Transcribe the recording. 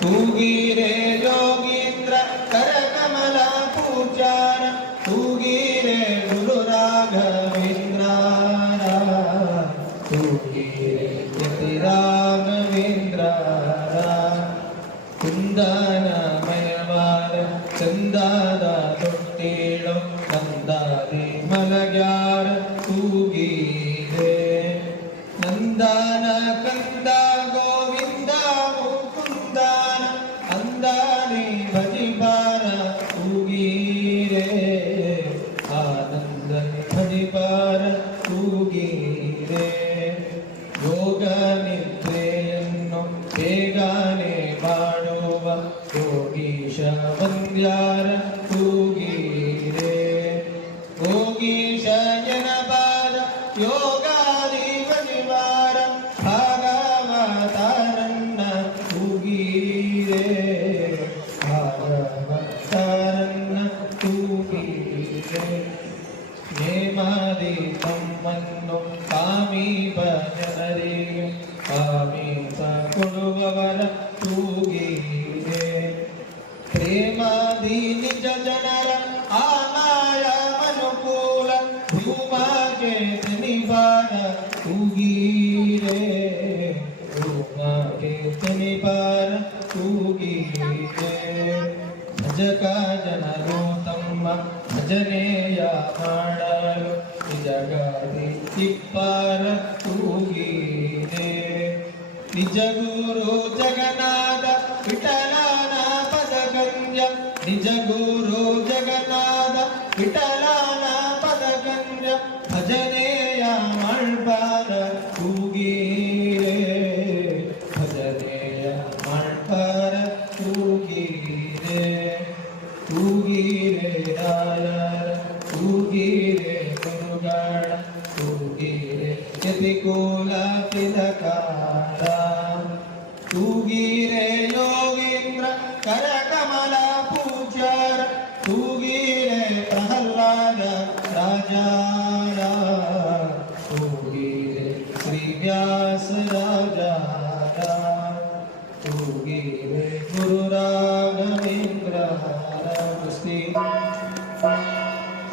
तूगीरे योगींद्र करकमल पूजार तूगीरे गुरु राघवेंद्र तूगीरे यति राघवेंद्र कुंदन मयवार चंदाद ತೊಟ್ಟೇಳು ನಂದಾದಿ ಮಲಗ್ಯಾರ ತೂಗೀರೆ ನಂದನ ಕಂದ ಗೋವಿಂದ ಮುಕುಂದನ ಅಂದಾನಿ ಭಜಿಬಾರ ತೂಗೀರೆ ಆನಂದ ಭಜಿಬಾರ ತೂಗೀರೆ ಯೋಗ ನಿದ್ರೆಯನ್ನು ಬೇಗನೆ ಮಾಡುವ ಯೋಗೀಶ ವಂದ್ಯಾರ ತೂಗೀರೆ ಯೋಗೀಶ ಜನಪಾದ ಯೋಗಾದಿ ಭಜಿವಾರ ಭಾಗವತಾರನ್ನ ತೂಗೀರೆ ಭಾಗವತಾರನ್ನ ತೂಗೀರೆ ನೇಮಾದಿ ತಮ್ಮನ್ನು ಕಾಮೀಪ ಜನರಿಗೆ ಕಾಮೀಪ ಕೊಡುವವರ ತೂಗೀರೆ ಪ್ರೇಮಾದಿ ನಿಜ ಜನರ ಆಮಾಯ ಅನುಕೂಲ ಭೂಮಾಗೆ ತನಿವಾರ ತೂಗೀರೆ ಭೂಮಾಗೆ ತನಿವಾರ ತೂಗೀರೆ ಭಜಕ ಜನರು ತಮ್ಮ ಭಜನೆಯ ಮಾಡಲು ನಿಜಗಾದಿ ತಿಪ್ಪಾರ ತೂಗೀರೆ ನಿಜ ಗುರು ಜಗನ್ನಾಥ ವಿಠಲನ ಪದಗಂಜ ನಿಜ ಗುರು ಜಗನ್ನಾಥ ವಿಠಲನ ಪದಗಂಜ ಭಜನೆಯ ಮಾಡ್ಬಾರ ತೂಗೀರೆ ಭಜನೆಯ ಮಾಡ್ಬಾರ ತೂಗೀರೆ ತೂಗೀರೆ ರಾಯರ ತೂಗೀರೆ ಗುರುಗಾಡ ತೂಗೀರೆ ಯತಿಕೂಲ ತಿಲಕಾರ ತೂಗೀರೆ ಯೋಗೀಂದ್ರ ಕರಕಮಲ ಪೂಜ್ಯರ ತೂಗೀರೆ ಪ್ರಹ್ಲಾದ ರಾಜಾರ ತೂಗೀರೆ ಶ್ರೀ ವ್ಯಾಸ ರಾಜಾರ ತೂಗೀರೆ ಗುರು ರಾಘವೇಂದ್ರ